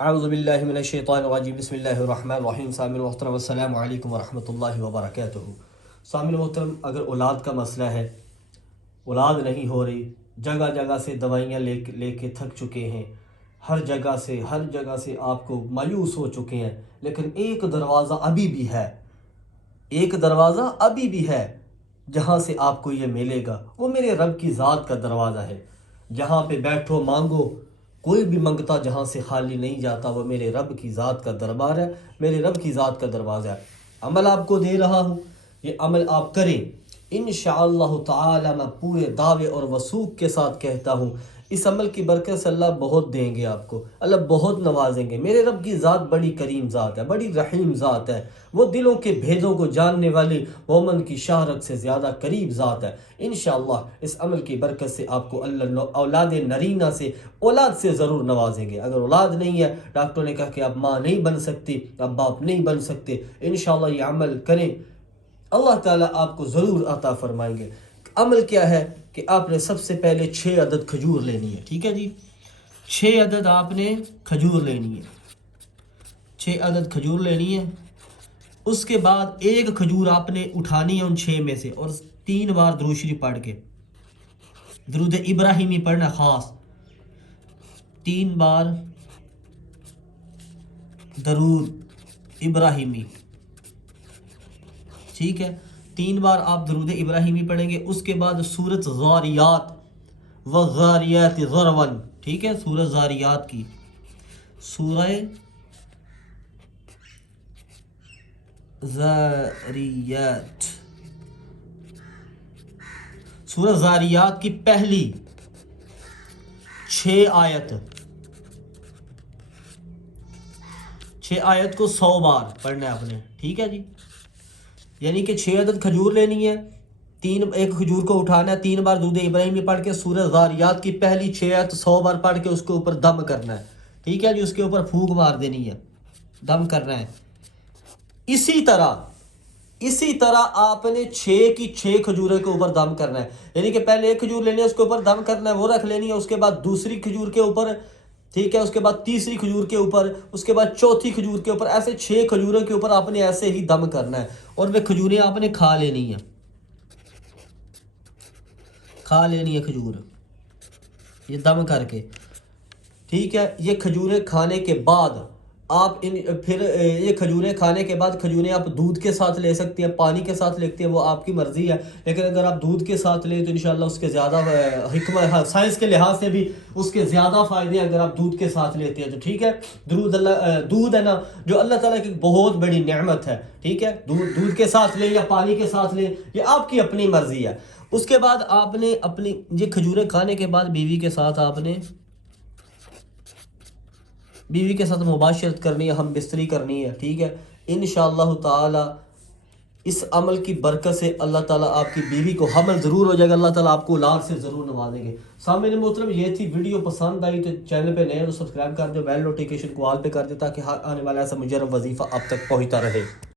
अऊज़ुबिल्लाहि मिनश्शैतानिर्रजीम बिस्मिल्लाहिर्रहमानिर्रहीम। सामिल मोहतरम अस्सलामु अलैकुम वरहमतुल्लाहि वबरकातुहू। सामिल मोहतरम, अगर औलाद का मसला है, औलाद नहीं हो रही, जगह जगह से दवाइयाँ लेके थक चुके हैं, हर जगह से आपको मायूस हो चुके हैं, लेकिन एक दरवाज़ा अभी भी है जहाँ से आपको ये मिलेगा। वो मेरे रब की ज़ात का दरवाज़ा है, जहाँ पे बैठो मांगो, कोई भी मंगता जहाँ से खाली नहीं जाता। वो मेरे रब की ज़ात का दरबार है, मेरे रब की ज़ात का दरवाज़ा है। अमल आपको दे रहा हूँ, ये अमल आप करें। इंशाअल्लाह ताला मैं पूरे दावे और वसूख के साथ कहता हूँ, इस अमल की बरकत से अल्लाह बहुत देंगे आपको, अल्लाह बहुत नवाजेंगे। मेरे रब की ज़ात बड़ी करीम ज़ात है, बड़ी रहीम ज़ात है। वो दिलों के भेदों को जानने वाली मोमन की शाहरत से ज़्यादा करीब ज़ात है। इंशाअल्लाह इस अमल की बरकत से आपको अल्लाह औलाद नरीना से, औलाद से ज़रूर नवाजेंगे। अगर औलाद नहीं है, डॉक्टर ने कहा कि आप माँ नहीं बन सकती, आप बाप नहीं बन सकते, इंशाअल्लाह ये अमल करें, अल्लाह ताला आपको ज़रूर अता फरमाएंगे। अमल क्या है कि आपने सबसे पहले 6 अदद खजूर लेनी है। ठीक है जी, 6 अदद आपने खजूर लेनी है, 6 अदद खजूर लेनी है। उसके बाद एक खजूर आपने उठानी है उन 6 में से, और 3 बार दुरूद शरीफ पढ़ के, दुरूद इब्राहिमी पढ़ना खास, 3 बार दरूद इब्राहिमी। ठीक है, 3 बार आप दरूद इब्राहिमी पढ़ेंगे। उसके बाद सूरत ज़ारियात व ज़ारियात ज़रवन, ठीक है, सूरत ज़ारियात की, सूरह ज़ारियात, सूरह ज़ारियात की पहली 6 आयत, 6 आयत को 100 बार पढ़ना है आपने। ठीक है जी, यानी कि 6 अदद खजूर लेनी है, एक खजूर को उठाना है, 3 बार दूध इब्राहिमी पढ़ के सूरह ज़ारियात की पहली 6 आयत 100 बार पढ़ के उसके ऊपर दम करना है। ठीक है जी, उसके ऊपर फूंक मार देनी है, दम करना है। इसी तरह आपने 6 की 6 खजूरों के ऊपर दम करना है। यानी कि पहले एक खजूर लेनी है, उसके ऊपर दम करना है, वो रख लेनी है। उसके बाद दूसरी खजूर के ऊपर, ठीक है, उसके बाद तीसरी खजूर के ऊपर, उसके बाद चौथी खजूर के ऊपर, ऐसे 6 खजूरों के ऊपर आपने ऐसे ही दम करना है। और वे खजूरें आपने खा लेनी है, खजूर ये दम करके। ठीक है, ये खजूरें खाने के बाद आप ये खजूरें खाने के बाद, खजूरें आप दूध के साथ ले सकते हैं, पानी के साथ लेते हैं, वो आपकी मर्ज़ी है। लेकिन अगर आप दूध के साथ लें तो इंशाल्लाह उसके ज़्यादा हिकमत, हाँ, साइंस के लिहाज से भी उसके ज़्यादा फ़ायदे अगर आप दूध के साथ लेते हैं तो। ठीक है, दूध है ना, जो अल्लाह ताला की बहुत बड़ी नेमत है। ठीक है, दूध के साथ लें या पानी के साथ लें, ये आपकी अपनी मर्ज़ी है। उसके बाद आपने अपनी ये खजूरें खाने के बाद बीवी के साथ मुबाशरत करनी है, हम बिस्तरी करनी है। ठीक है, इंशाअल्लाह ताला इस अमल की बरकत से अल्लाह ताला आपकी बीवी को हमल ज़रूर हो जाएगा, अल्लाह ताला आपको औलाद से ज़रूर नवाजेंगे। सामने मोहतरम, ये थी वीडियो, पसंद आई तो चैनल पे नए तो सब्सक्राइब कर दो, बेल नोटिफिकेशन को ऑल पे कर दो, ताकि हर आने वाला ऐसा मुजर्रब वजीफ़ा अब तक पहुँचता रहे।